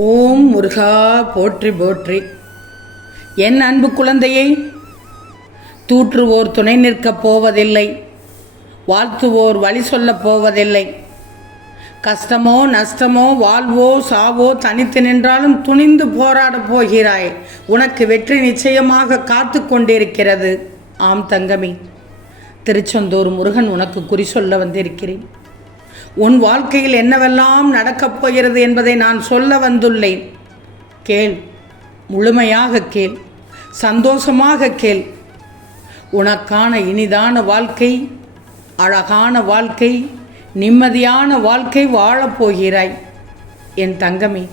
ஓம் முருகா போற்றி போற்றி. என் அன்பு குழந்தையை, தூற்றுவோர் துணை நிற்கப் போவதில்லை, வாழ்த்துவோர் வழி சொல்லப் போவதில்லை. கஷ்டமோ நஷ்டமோ வாழ்வோ சாவோ தனித்து நின்றாலும் துணிந்து போராடப் போகிறாய். உனக்கு வெற்றி நிச்சயமாக காத்து கொண்டிருக்கிறது. ஆம் தங்கமே, திருச்செந்தூர் முருகன் உனக்கு குறி சொல்ல வந்திருக்கிறேன். உன் வாழ்க்கையில் என்னவெல்லாம் நடக்கப் போகிறது என்பதை நான் சொல்ல வந்துள்ளேன். கேள், முழுமையாக கேள், சந்தோஷமாக கேள். உனக்கான இனிதான வாழ்க்கை, அழகான வாழ்க்கை, நிம்மதியான வாழ்க்கை வாழப்போகிறாய். என் தங்கமே,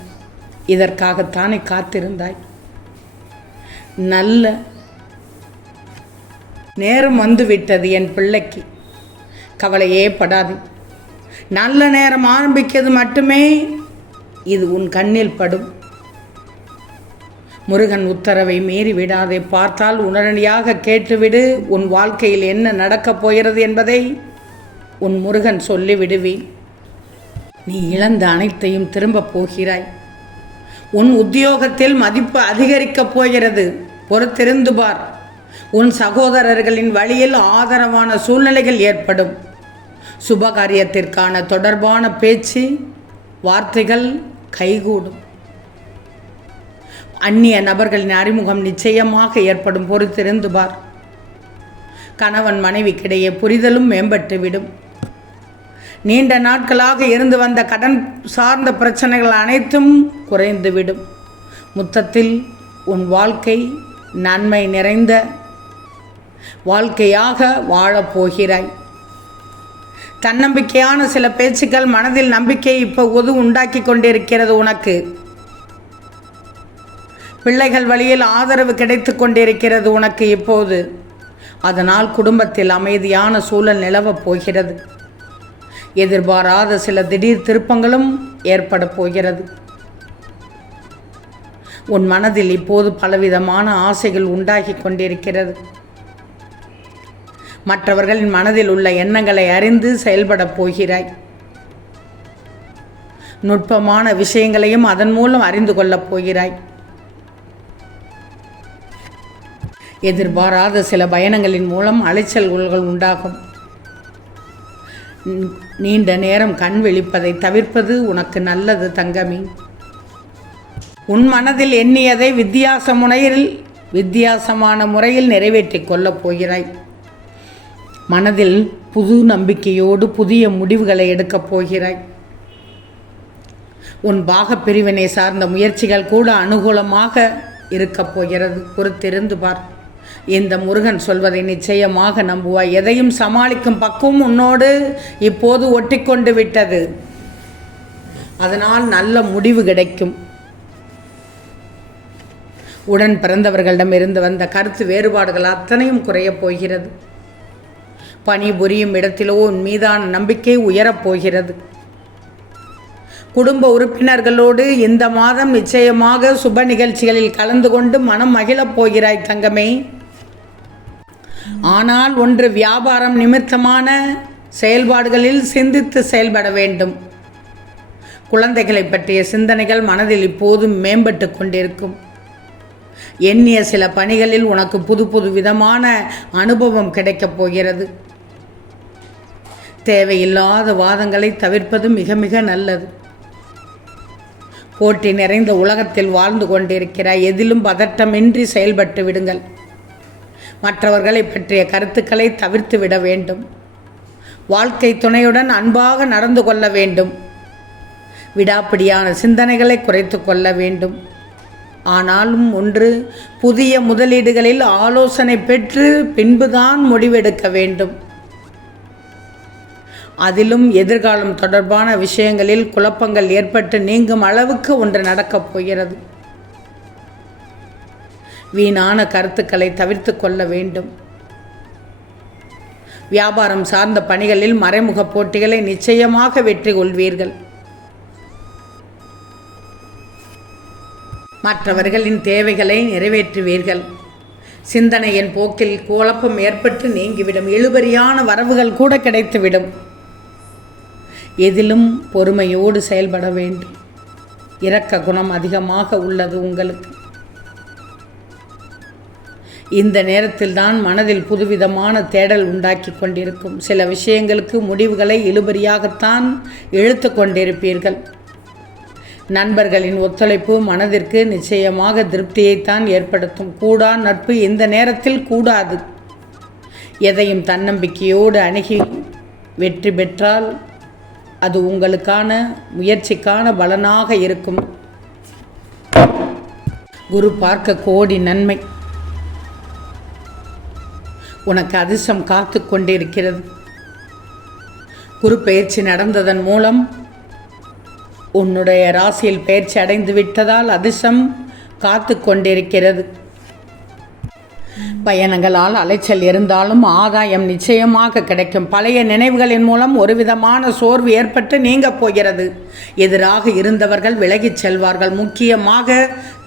இதற்காகத்தானே காத்திருந்தாய். நல்ல நேரம் வந்துவிட்டது என் பிள்ளைக்கு. கவலையே படாது. நல்ல நேரம் ஆரம்பிக்கிறது மட்டுமே இது உன் கண்ணில் படும். முருகன் உத்தரவை மீறி விடாதே. பார்த்தால் உடனடியாக கேட்டுவிடு. உன் வாழ்க்கையில் என்ன நடக்கப் போகிறது என்பதை உன் முருகன் சொல்லிவிடுவேன். நீ இழந்த அனைத்தையும் திரும்பப் போகிறாய். உன் உத்தியோகத்தில் மதிப்பு அதிகரிக்கப் போகிறது. பொறுத்திருந்து பார். உன் சகோதரர்களின் வழியில் ஆதரவான சூழ்நிலைகள் ஏற்படும். சுபகாரியத்திற்கான தொடர்பான பேச்சு வார்த்தைகள் கைகூடும். அந்நிய நபர்களின் அறிமுகம் நிச்சயமாக ஏற்படும். பொறுத்திருந்து பார். கணவன் மனைவிக்கிடையே புரிதலும் மேம்பட்டுவிடும். நீண்ட நாட்களாக இருந்து வந்த கடன் சார்ந்த பிரச்சனைகள் அனைத்தும் குறைந்துவிடும். மொத்தத்தில் உன் வாழ்க்கை நன்மை நிறைந்த வாழ்க்கையாக வாழப்போகிறாய். தன்னம்பிக்கையான சில பேச்சுக்கள் மனதில் நம்பிக்கையை இப்போது உண்டாக்கி கொண்டிருக்கிறது. உனக்கு பிள்ளைகள் வழியில் ஆதரவு கிடைத்து கொண்டிருக்கிறது உனக்கு இப்போது. அதனால் குடும்பத்தில் அமைதியான சூழல் நிலவப் போகிறது. எதிர்பாராத சில திடீர் திருப்பங்களும் ஏற்பட போகிறது. உன் மனதில் இப்போது பலவிதமான ஆசைகள் உண்டாகி கொண்டிருக்கிறது. மற்றவர்களின் மனதில் உள்ள எண்ணங்களை அறிந்து செயல்படப் போகிறாய். நுட்பமான விஷயங்களையும் அதன் மூலம் அறிந்து கொள்ளப் போகிறாய். எதிர்பாராத சில பயணங்களின் மூலம் அலைச்சல்கள் உண்டாகும். நீண்ட நேரம் கண் விழிப்பதை தவிர்ப்பது உனக்கு நல்லது தங்கமே. உன் மனதில் எண்ணியதை வித்தியாசமான முறையில் நிறைவேற்றிக் கொள்ளப் போகிறாய். மனதில் புது நம்பிக்கையோடு புதிய முடிவுகளை எடுக்கப் போகிறாய். உன் பாகப்பிரிவினை சார்ந்த முயற்சிகள் கூட அனுகூலமாக இருக்கப் போகிறது. பொறுத்திருந்து பார். இந்த முருகன் சொல்வதை நிச்சயமாக நம்புவாய். எதையும் சமாளிக்கும் பக்குவம் உன்னோடு இப்போது ஒட்டிக்கொண்டு விட்டது. அதனால் நல்ல முடிவு கிடைக்கும். உடன் பிறந்தவர்களிடமிருந்து வந்த கருத்து வேறுபாடுகள் அத்தனையும் குறையப் போகிறது. பணிபுரியும் இடத்திலோ உன் மீதான நம்பிக்கை உயரப்போகிறது. குடும்ப உறுப்பினர்களோடு இந்த மாதம் நிச்சயமாக சுப நிகழ்ச்சிகளில் கலந்து கொண்டு மனம் மகிழப் போகிறாய் தங்கமே. ஆனால் ஒன்று, வியாபாரம் நிமித்தமான செயல்பாடுகளில் சிந்தித்து செயல்பட வேண்டும். குழந்தைகளை பற்றிய சிந்தனைகள் மனதில் இப்போது மேம்பட்டு கொண்டிருக்கும். எண்ணிய சில பணிகளில் உனக்கு புது விதமான அனுபவம் கிடைக்கப் போகிறது. தேவையில்லாத வாதங்களை தவிர்ப்பது மிக மிக நல்லது. போட்டி நிறைந்த உலகத்தில் வாழ்ந்து கொண்டிருக்கிறாய். எதிலும் பதட்டமின்றி செயல்பட்டு விடுங்கள். மற்றவர்களை பற்றிய கருத்துக்களை தவிர்த்து விட வேண்டும். வாழ்க்கை துணையுடன் அன்பாக நடந்து கொள்ள வேண்டும். விடாப்பிடியான சிந்தனைகளை குறைத்து கொள்ள வேண்டும். ஆனாலும் ஒன்று, புதிய முதலீடுகளில் ஆலோசனை பெற்று பின்புதான் முடிவெடுக்க வேண்டும். அதிலும் எதிர்காலம் தொடர்பான விஷயங்களில் குழப்பங்கள் ஏற்பட்டு நீங்கும் அளவுக்கு ஒன்று நடக்கப் போகிறது. வீணான கருத்துக்களை தவிர்த்து கொள்ள வேண்டும். வியாபாரம் சார்ந்த பணிகளில் மறைமுக போட்டிகளை நிச்சயமாக வெற்றி கொள்வீர்கள். மற்றவர்களின் தேவைகளை நிறைவேற்றுவீர்கள். சிந்தனையின் போக்கில் குழப்பம் ஏற்பட்டு நீங்கிவிடும். இழுபறியான வரவுகள் கூட கிடைத்துவிடும். எதிலும் பொறுமையோடு செயல்பட வேண்டும். இரக்க குணம் அதிகமாக உள்ளது உங்களுக்கு. இந்த நேரத்தில் தான் மனதில் புதுவிதமான தேடல் உண்டாக்கி கொண்டிருக்கும். சில விஷயங்களுக்கு முடிவுகளை இழுபறியாகத்தான் இழுத்து கொண்டிருப்பீர்கள். நண்பர்களின் ஒத்துழைப்பு மனதிற்கு நிச்சயமாக திருப்தியைத்தான் ஏற்படுத்தும். கூடா நட்பு இந்த நேரத்தில் கூடாது. எதையும் தன்னம்பிக்கையோடு அணுகி வெற்றி பெற்றால் அது உங்களுக்கான முயற்சிக்கான பலனாக இருக்கும். குரு பார்க்க கோடி நன்மை. உனக்கு அதிர்ஷ்டம் காத்து கொண்டிருக்கிறது. குரு பயிற்சி நடந்ததன் மூலம் உன்னுடைய ராசியில் பயிற்சி அடைந்து விட்டதால் அதிர்ஷ்டம் காத்து கொண்டிருக்கிறது. பயணங்களால் அலைச்சல் இருந்தாலும் ஆதாயம் நிச்சயமாக கிடைக்கும். பழைய நினைவுகளின் மூலம் ஒரு விதமான சோர்வு ஏற்பட்டு நீங்க போகிறது. எதிராக இருந்தவர்கள் விலகிச் செல்வார்கள். முக்கியமாக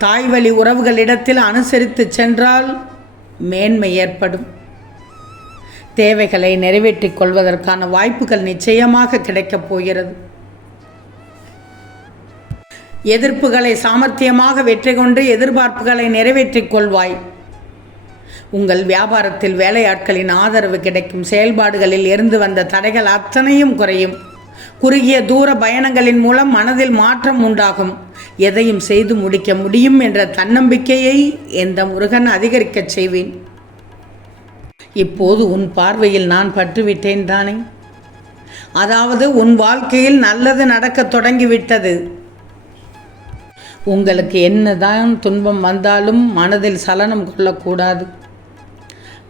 தாய்வழி உறவுகளிடத்தில் அனுசரித்து சென்றால் மேன்மை ஏற்படும். தேவைகளை நிறைவேற்றிக் கொள்வதற்கான வாய்ப்புகள் நிச்சயமாக கிடைக்கப் போகிறது. எதிர்ப்புகளை சாமர்த்தியமாக வெற்றி கொண்டு எதிர்பார்ப்புகளை நிறைவேற்றிக் கொள்வாய். உங்கள் வியாபாரத்தில் வேலையாட்களின் ஆதரவு கிடைக்கும். செயல்பாடுகளில் இருந்து வந்த தடைகள் அத்தனையும் குறையும். குறுகிய தூர பயணங்களின் மூலம் மனதில் மாற்றம் உண்டாகும். எதையும் செய்து முடிக்க முடியும் என்ற தன்னம்பிக்கையை இந்த முருகன் அதிகரிக்கச் செய்வேன். இப்போது உன் பார்வையில் நான் பட்டுவிட்டேன் தானே? அதாவது உன் வாழ்க்கையில் நல்லது நடக்க தொடங்கிவிட்டது. உங்களுக்கு என்னதான் துன்பம் வந்தாலும் மனதில் சலனம் கொள்ளக்கூடாது.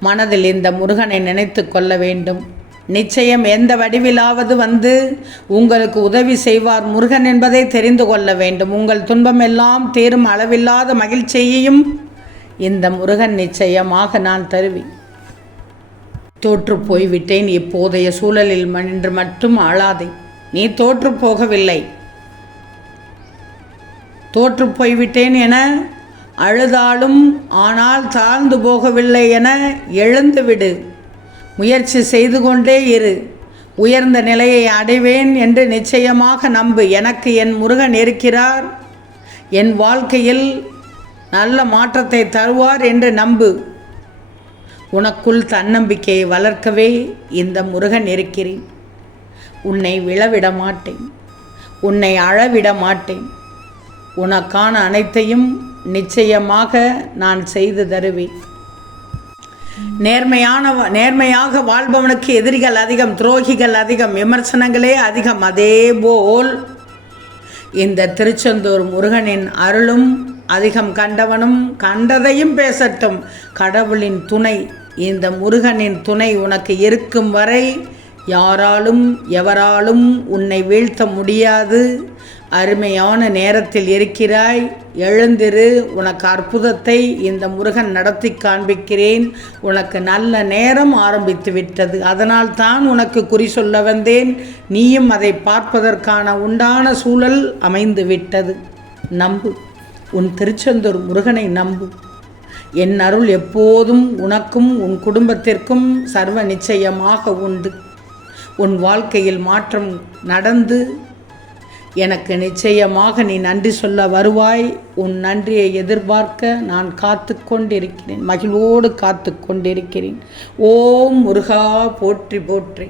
மனதில் இந்த முருகனை நினைத்து கொள்ள வேண்டும். நிச்சயம் எந்த வடிவிலாவது வந்து உங்களுக்கு உதவி செய்வார் முருகன் என்பதை தெரிந்து கொள்ள வேண்டும். உங்கள் துன்பம் எல்லாம் தீரும் அளவில்லாத மகிழ்ச்சியையும் இந்த முருகன் நிச்சயமாக நான் தருவேன். தோற்று போய்விட்டேன், இப்போதைய சூழலில் நின்று மட்டும் ஆளாதே. நீ தோற்று போகவில்லை. தோற்று போய்விட்டேன் என அழுதாலும் ஆனால் தாழ்ந்து போகவில்லை என எழுந்துவிடு. முயற்சி செய்து கொண்டே இரு. உயர்ந்த நிலையை அடைவேன் என்று நிச்சயமாக நம்பு. எனக்கு என் முருகன் இருக்கிறார், என் வாழ்க்கையில் நல்ல மாற்றத்தை தருவார் என்று நம்பு. உனக்குள் தன்னம்பிக்கையை வளர்க்கவே இந்த முருகன் இருக்கிறேன். உன்னை விழவிட மாட்டேன், உன்னை அழவிட மாட்டேன். உனக்கான அனைத்தையும் நிச்சயமாக நான் செய்து தருவேன். நேர்மையாக வாழ்பவனுக்கு எதிரிகள் அதிகம், துரோகிகள் அதிகம், விமர்சனங்களே அதிகம். அதேபோல் இந்த திருச்செந்தூர் முருகனின் அருளும் அதிகம். கண்டவனும் கண்டதையும் பேசட்டும். கடவுளின் துணை, இந்த முருகனின் துணை உனக்கு இருக்கும் வரை யாராலும் எவராலும் உன்னை வீழ்த்த முடியாது. அருமையான நேரத்தில் இருக்கிறாய், எழுந்திரு. உனக்கு அற்புதத்தை இந்த முருகன் நடத்தி காண்பிக்கிறேன். உனக்கு நல்ல நேரம் ஆரம்பித்து விட்டது. அதனால் தான் உனக்கு குறி சொல்ல வந்தேன். நீயும் அதை பார்ப்பதற்கான உண்டான சூழல் அமைந்து விட்டது. நம்பு, உன் திருச்செந்தூர் முருகனை நம்பு. என் அருள் எப்போதும் உனக்கும் உன் குடும்பத்திற்கும் சர்வ நிச்சயமாக உண்டு. உன் வாழ்க்கையில் மாற்றம் நடந்து எனக்கு நிச்சயமாக நீ நன்றி சொல்ல வருவாய். உன் நன்றியை எதிர்பார்க்க நான் காத்து கொண்டிருக்கிறேன், மகிழ்வோடு காத்து கொண்டிருக்கிறேன். ஓம் முருகா போற்றி போற்றி.